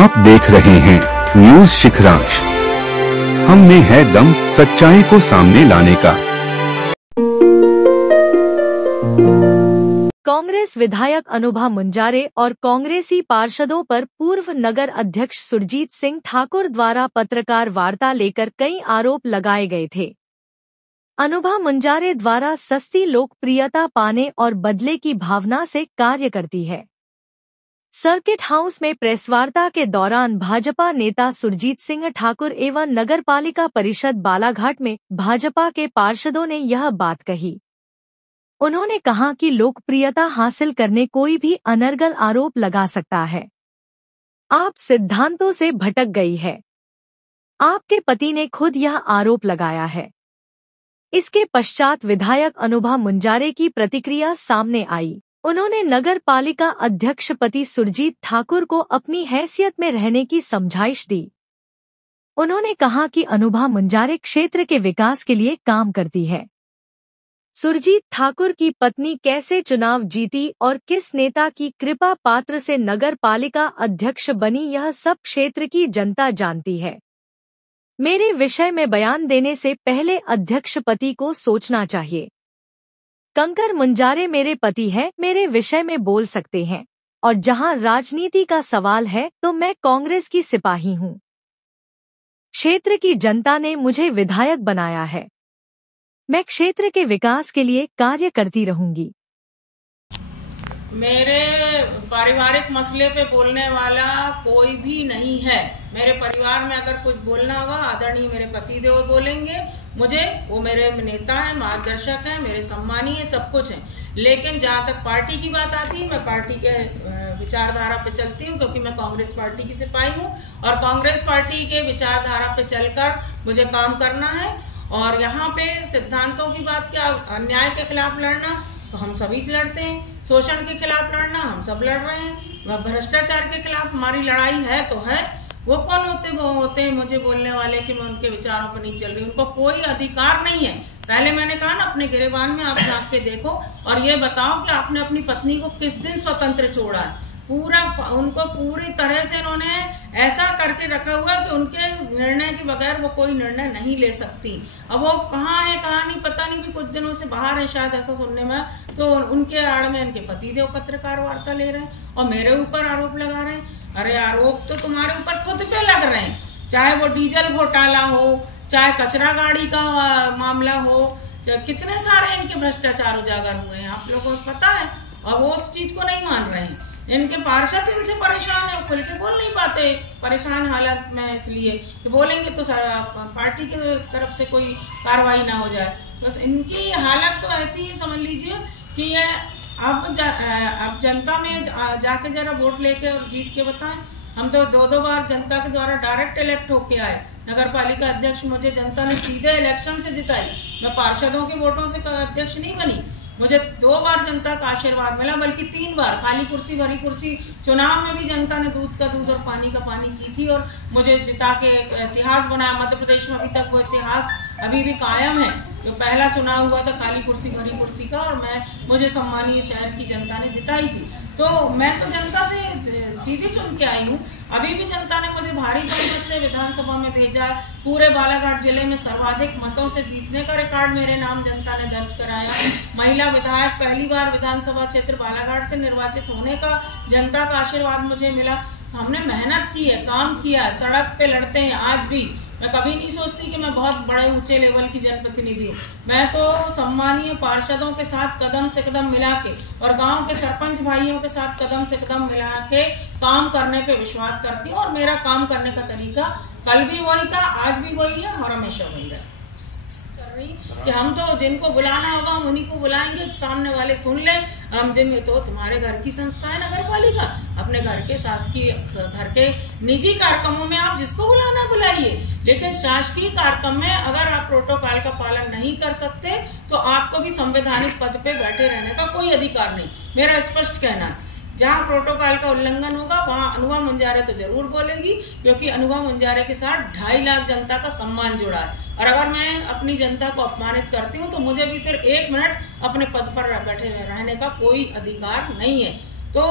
आप देख रहे हैं न्यूज शिखरांश। हम में है दम सच्चाई को सामने लाने का। कांग्रेस विधायक अनुभा मुंजारे और कांग्रेसी पार्षदों पर पूर्व नगर अध्यक्ष सुरजीत सिंह ठाकुर द्वारा पत्रकार वार्ता लेकर कई आरोप लगाए गए थे। अनुभा मुंजारे द्वारा सस्ती लोकप्रियता पाने और बदले की भावना से कार्य करती है। सर्किट हाउस में प्रेसवार्ता के दौरान भाजपा नेता सुरजीत सिंह ठाकुर एवं नगरपालिका परिषद बालाघाट में भाजपा के पार्षदों ने यह बात कही। उन्होंने कहा कि लोकप्रियता हासिल करने कोई भी अनर्गल आरोप लगा सकता है। आप सिद्धांतों से भटक गई है। आपके पति ने खुद यह आरोप लगाया है। इसके पश्चात विधायक अनुभा मुंजारे की प्रतिक्रिया सामने आई। उन्होंने नगर पालिका अध्यक्ष पति सुरजीत ठाकुर को अपनी हैसियत में रहने की समझाइश दी। उन्होंने कहा कि अनुभा मुंजारे क्षेत्र के विकास के लिए काम करती है। सुरजीत ठाकुर की पत्नी कैसे चुनाव जीती और किस नेता की कृपा पात्र से नगर पालिका अध्यक्ष बनी, यह सब क्षेत्र की जनता जानती है। मेरे विषय में बयान देने से पहले अध्यक्ष पति को सोचना चाहिए। कंकर मुंजारे मेरे पति है, मेरे विषय में बोल सकते हैं, और जहां राजनीति का सवाल है तो मैं कांग्रेस की सिपाही हूं। क्षेत्र की जनता ने मुझे विधायक बनाया है। मैं क्षेत्र के विकास के लिए कार्य करती रहूंगी। मेरे पारिवारिक मसले पे बोलने वाला कोई भी नहीं है। मेरे परिवार में अगर कुछ बोलना होगा आदरणीय मेरे पतिदेव बोलेंगे। मुझे वो मेरे नेता है, मार्गदर्शक है, मेरे सम्मानी है, सब कुछ है। लेकिन जहाँ तक पार्टी की बात आती है, मैं पार्टी के विचारधारा पे चलती हूँ, क्योंकि मैं कांग्रेस पार्टी की सिपाही हूँ और कांग्रेस पार्टी के विचारधारा पे चलकर मुझे काम करना है। और यहाँ पे सिद्धांतों की बात, क्या अन्याय के खिलाफ लड़ना तो हम सभी लड़ते हैं, शोषण के खिलाफ लड़ना हम सब लड़ रहे हैं, भ्रष्टाचार के खिलाफ हमारी लड़ाई है तो है। वो कौन होते हैं मुझे बोलने वाले कि मैं उनके विचारों पर नहीं चल रही। उनको कोई अधिकार नहीं है। पहले मैंने कहा ना, अपने गिरेबान में आप झांक के देखो और ये बताओ कि आपने अपनी पत्नी को किस दिन स्वतंत्र छोड़ा है। उनको पूरी तरह से इन्होंने ऐसा करके रखा हुआ कि उनके निर्णय के बगैर वो कोई निर्णय नहीं ले सकती। अब वो कहाँ है कहाँ नहीं पता नहीं, भी कुछ दिनों से बाहर है शायद, ऐसा सुनने में। तो उनके आड़ में इनके पतिदेव पत्रकार वार्ता ले रहे हैं और मेरे ऊपर आरोप लगा रहे हैं। अरे आरोप तो तुम्हारे ऊपर खुद पे लग रहे हैं, चाहे वो डीजल घोटाला हो, चाहे कचरा गाड़ी का मामला हो, कितने सारे इनके भ्रष्टाचार उजागर हुए हैं, आप लोगों को पता है। और वो उस चीज को नहीं मान रहे हैं। इनके पार्षद इनसे परेशान है, खुल के बोल नहीं पाते, परेशान हालत में, इसलिए कि बोलेंगे तो पार्टी की तरफ से कोई कार्रवाई ना हो जाए। बस इनकी हालत तो ऐसी ही समझ लीजिए कि ये अब जनता में जाके जरा वोट लेके और जीत के बताएं। हम तो दो बार जनता के द्वारा डायरेक्ट इलेक्ट होके आए। नगर पालिका अध्यक्ष मुझे जनता ने सीधे इलेक्शन से जिताई। मैं पार्षदों के वोटों से अध्यक्ष नहीं बनी। मुझे 2 बार जनता का आशीर्वाद मिला, बल्कि 3 बार। खाली कुर्सी भरी कुर्सी चुनाव में भी जनता ने दूध का दूध और पानी का पानी की थी और मुझे जिता के इतिहास बनाया। मध्य प्रदेश में अभी तक वो इतिहास अभी भी कायम है। जो पहला चुनाव हुआ था खाली कुर्सी भरी कुर्सी का, और मुझे सम्मानीय शहर की जनता ने जिताई थी। तो मैं तो जनता से सीधी चुन के आई हूँ। अभी भी जनता ने मुझे भारी बहुमत से विधानसभा में भेजा है। पूरे बालाघाट जिले में सर्वाधिक मतों से जीतने का रिकॉर्ड मेरे नाम जनता ने दर्ज कराया। महिला विधायक पहली बार विधानसभा क्षेत्र बालाघाट से निर्वाचित होने का जनता का आशीर्वाद मुझे मिला। हमने मेहनत की है, काम किया है, सड़क पे लड़ते हैं आज भी। मैं कभी नहीं सोचती कि मैं बहुत बड़े ऊंचे लेवल की जनप्रतिनिधि हूँ। मैं तो सम्मानीय पार्षदों के साथ कदम से कदम मिला के और गांव के सरपंच भाइयों के साथ कदम से कदम मिला के काम करने पे विश्वास करती हूँ। और मेरा काम करने का तरीका कल भी वही था, आज भी वही है और हमेशा वही रहे कि हम तो जिनको बुलाना होगा हम उन्हीं को बुलाएंगे, सामने वाले सुन लें। हम जिन तो तुम्हारे घर की संस्था है नगर पालिका, अपने घर के शासकीय घर के निजी कार्यक्रमों में आप जिसको बुलाना बुलाइए, लेकिन शासकीय कार्यक्रम में अगर आप प्रोटोकॉल का पालन नहीं कर सकते तो आपको भी संवैधानिक पद पे बैठे रहने का कोई अधिकार नहीं। मेरा स्पष्ट कहना है, जहाँ प्रोटोकॉल का उल्लंघन होगा वहाँ अनुभा मुंजारे तो जरूर बोलेगी, क्योंकि अनुभा मुंजारे के साथ 2.5 लाख जनता का सम्मान जुड़ा है। और अगर मैं अपनी जनता को अपमानित करती हूँ तो मुझे भी फिर 1 मिनट अपने पद पर बैठे रहने का कोई अधिकार नहीं है। तो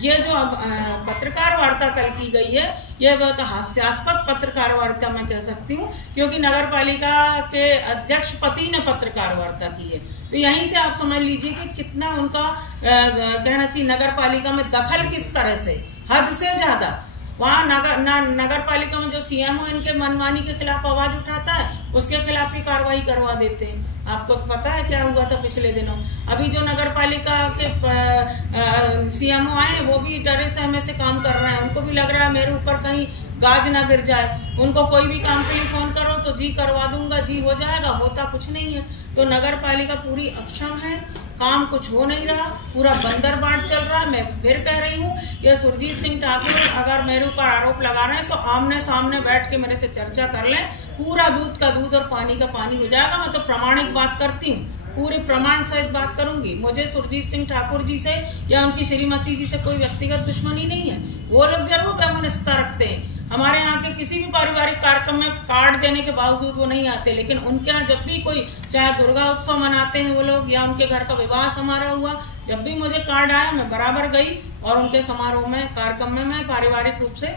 ये जो अब पत्रकार वार्ता कल की गई है, ये बहुत हास्यास्पद पत्रकार वार्ता मैं कह सकती हूँ, क्योंकि नगर पालिका के अध्यक्ष पति ने पत्रकार वार्ता की है। तो यहीं से आप समझ लीजिए कि कितना उनका कहना चाहिए नगर पालिका में दखल किस तरह से, हद से ज्यादा। वहाँ नगर पालिका में जो सीएम हो इनके मनमानी के खिलाफ आवाज उठाता है, उसके खिलाफ भी कार्रवाई करवा देते हैं। आपको तो पता है क्या हुआ था पिछले दिनों। अभी जो नगर पालिका के सीएमओ आए वो भी डरे सहमे से काम कर रहे हैं। उनको भी लग रहा है मेरे ऊपर कहीं गाज ना गिर जाए। उनको कोई भी काम के लिए फोन करो तो जी करवा दूंगा, जी हो जाएगा, होता कुछ नहीं है। तो नगर पालिका पूरी अक्षम है, काम कुछ हो नहीं रहा, पूरा बंदर बाट चल रहा है। मैं फिर कह रही हूँ कि सुरजीत सिंह ठाकुर अगर मेरे ऊपर आरोप लगा रहे हैं तो आमने सामने बैठ के मेरे से चर्चा कर लें, पूरा दूध का दूध और पानी का पानी हो जाएगा। मैं तो प्रामाणिक बात करती हूँ, पूरे प्रमाण सहित बात करूंगी। मुझे सुरजीत सिंह ठाकुर जी से या उनकी श्रीमती जी से कोई व्यक्तिगत दुश्मनी नहीं है। वो लोग जरूर वैमनस्यता रखते हैं। हमारे यहाँ के किसी भी पारिवारिक कार्यक्रम में कार्ड देने के बावजूद वो नहीं आते, लेकिन उनके यहाँ जब भी कोई चाहे दुर्गा उत्सव मनाते हैं वो लोग, या उनके घर का विवाह समारोह हुआ, जब भी मुझे कार्ड आया मैं बराबर गई और उनके समारोह में, कार्यक्रम में मैं पारिवारिक रूप से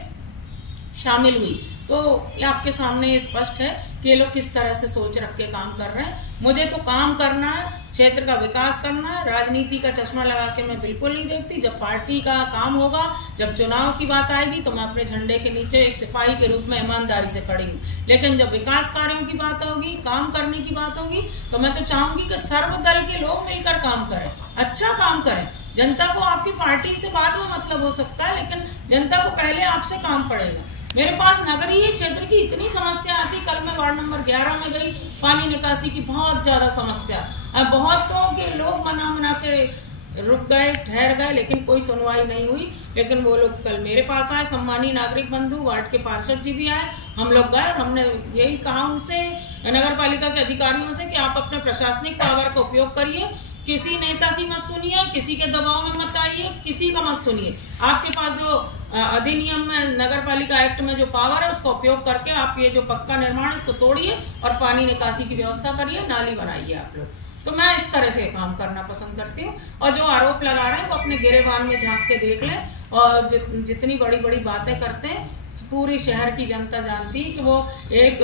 शामिल हुई। तो ये आपके सामने स्पष्ट है कि ये लोग किस तरह से सोच रख के काम कर रहे हैं। मुझे तो काम करना है, क्षेत्र का विकास करना है। राजनीति का चश्मा लगा के मैं बिल्कुल नहीं देखती। जब पार्टी का काम होगा, जब चुनाव की बात आएगी तो मैं अपने झंडे के नीचे एक सिपाही के रूप में ईमानदारी से खड़ी हूँ। लेकिन जब विकास कार्यों की बात होगी, काम करने की बात होगी, तो मैं तो चाहूंगी कि सर्वदल के लोग मिलकर काम करें, अच्छा काम करें। जनता को आपकी पार्टी से बाद में मतलब हो सकता है, लेकिन जनता को पहले आपसे काम पड़ेगा। मेरे पास नगरीय क्षेत्र की इतनी समस्या आती। कल मैं वार्ड नंबर 11 में गई, पानी निकासी की बहुत ज्यादा समस्या। अब बहुतों के लोग मना के रुक गए, ठहर गए, लेकिन कोई सुनवाई नहीं हुई। लेकिन वो लोग कल मेरे पास आए, सम्मानीय नागरिक बंधु, वार्ड के पार्षद जी भी आए, हम लोग गए। हमने यही कहा उनसे, नगर पालिका के अधिकारियों से, कि आप अपने प्रशासनिक पावर का उपयोग करिए, किसी नेता की मत सुनिए, किसी के दबाव में मत आइए, किसी का मत सुनिए। आपके पास जो अधिनियम में, नगर पालिका एक्ट में जो पावर है उसका उपयोग करके आप ये जो पक्का निर्माण इसको तोड़िए और पानी निकासी की व्यवस्था करिए, नाली बनाइए आप लोग। तो मैं इस तरह से काम करना पसंद करती हूँ। और जो आरोप लगा रहे हैं वो अपने गिरेबान में झांक के देख लें। और जितनी बड़ी बड़ी बातें करते हैं, पूरी शहर की जनता जानती है कि वो एक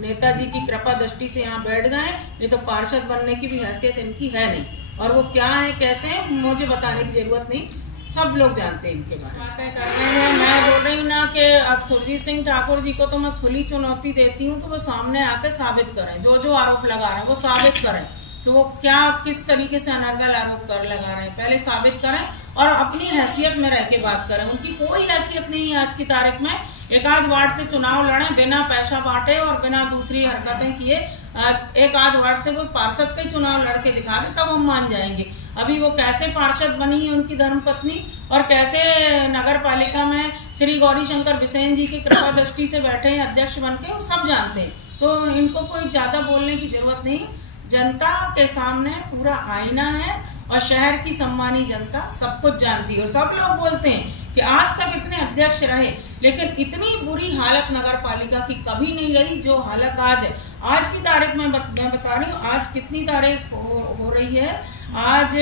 नेताजी की कृपा दृष्टि से यहाँ बैठ गए, नहीं तो पार्षद बनने की भी हैसियत इनकी है नहीं। और वो क्या है, कैसे है, मुझे बताने की जरूरत नहीं, सब लोग जानते हैं इनके बारे में। बातें कर रहे हैं, मैं बोल रही हूँ ना कि अब सुरजीत सिंह ठाकुर जी को तो मैं खुली चुनौती देती हूँ, तो वो सामने आकर साबित करें। जो आरोप लगा रहे हैं वो साबित करें कि वो क्या, किस तरीके से अनर्गल आरोप लगा रहे हैं, पहले साबित करें और अपनी हैसियत में रह के बात करें। उनकी कोई हैसियत नहीं है आज की तारीख में। एक आध वार्ड से चुनाव लड़े बिना पैसा बांटे और बिना दूसरी हरकतें किए, एक आध वार्ड से वो पार्षद का ही चुनाव लड़के दिखा दे, तब हम मान जाएंगे। अभी वो कैसे पार्षद बनी है उनकी धर्मपत्नी, और कैसे नगर पालिका में श्री गौरी शंकर बिसेन जी की कृपा दृष्टि से बैठे हैं अध्यक्ष बन के, वो सब जानते हैं। तो इनको कोई ज्यादा बोलने की जरूरत नहीं। जनता के सामने पूरा आईना है और शहर की सम्मानी जनता सब कुछ जानती है। और सब लोग बोलते हैं कि आज तक इतने अध्यक्ष रहे, लेकिन इतनी बुरी हालत नगर पालिका की कभी नहीं रही जो हालत आज है। आज की तारीख में मैं बता रही हूँ, आज कितनी तारीख हो रही है, आज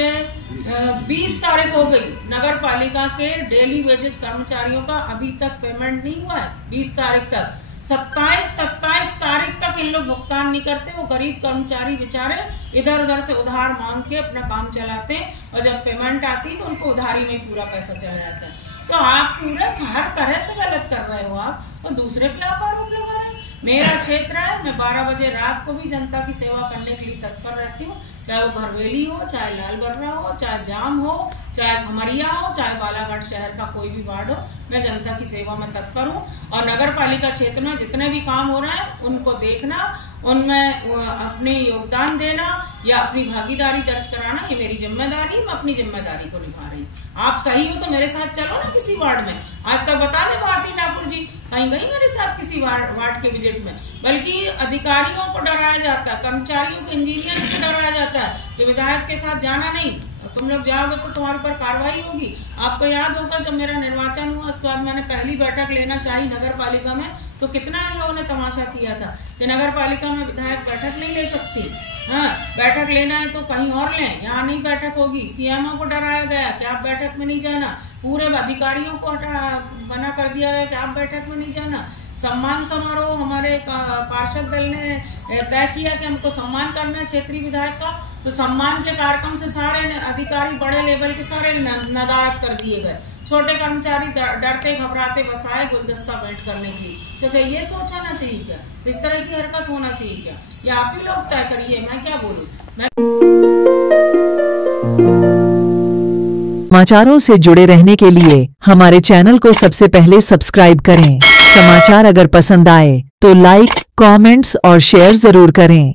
20 तारीख हो गई। नगर पालिका के डेली वेजेस कर्मचारियों का अभी तक पेमेंट नहीं हुआ है। 20 तारीख तक, 27 तारीख तक इन लोग भुगतान नहीं करते। वो गरीब कर्मचारी बेचारे इधर उधर से उधार मांग के अपना काम चलाते हैं, और जब पेमेंट आती है तो उनको उधारी में पूरा पैसा चला जाता है। तो आप पूरे हर तरह से गलत कर रहे हो आप, और दूसरे पे आप आरोप लगा रहे हैं। मेरा क्षेत्र है, मैं 12 बजे रात को भी जनता की सेवा करने के लिए तत्पर रहती हूँ, चाहे वो भरवेली हो, चाहे लाल बर्रा हो, चाहे जाम हो, चाहे घमरिया हो, चाहे बालाघाट शहर का कोई भी वार्ड हो, मैं जनता की सेवा में तत्पर हूँ। और नगर पालिका क्षेत्र में जितने भी काम हो रहे हैं उनको देखना, उनमें अपने योगदान देना या अपनी भागीदारी दर्ज कराना, ये मेरी जिम्मेदारी है। मैं अपनी जिम्मेदारी को निभा रही हूँ। आप सही हो तो मेरे साथ चलो ना किसी वार्ड में। आज तक बता दें भारती ठाकुर जी कहीं गई मेरे साथ किसी वार्ड के विजिट में? बल्कि अधिकारियों को डराया जाता है, कर्मचारियों को, इंजीनियर्स को डराया जाता है कि विधायक के साथ जाना नहीं, तुम लोग जाओगे तो तुम्हारे पर कार्रवाई होगी। आपको याद होगा जब मेरा निर्वाचन हुआ उसके बाद मैंने पहली बैठक लेना चाहिए नगर पालिका में, तो कितना लोगों ने तमाशा किया था कि नगर पालिका में विधायक बैठक नहीं ले सकती। हाँ, बैठक लेना है तो कहीं और लें, यहाँ नहीं बैठक होगी। सीएमओ को डराया गया कि आप बैठक में नहीं जाना, पूरे अधिकारियों को मना कर दिया गया कि आप बैठक में नहीं जाना। सम्मान समारोह हमारे पार्षद दल ने तय किया कि हमको सम्मान करना है क्षेत्रीय विधायक का, तो सम्मान के कार्यक्रम से सारे अधिकारी बड़े लेवल के सारे नदारद कर दिए गए। छोटे कर्मचारी डरते घबराते बस आए गुलदस्ता भेंट करने के लिए। तो क्या ये सोचना चाहिए क्या? इस तरह की हरकत होना चाहिए क्या? या आप ही लोग तय करिए, मैं क्या बोलूं। समाचारों से जुड़े रहने के लिए हमारे चैनल को सबसे पहले सब्सक्राइब करें। समाचार अगर पसंद आए तो लाइक, कमेंट्स और शेयर जरूर करें।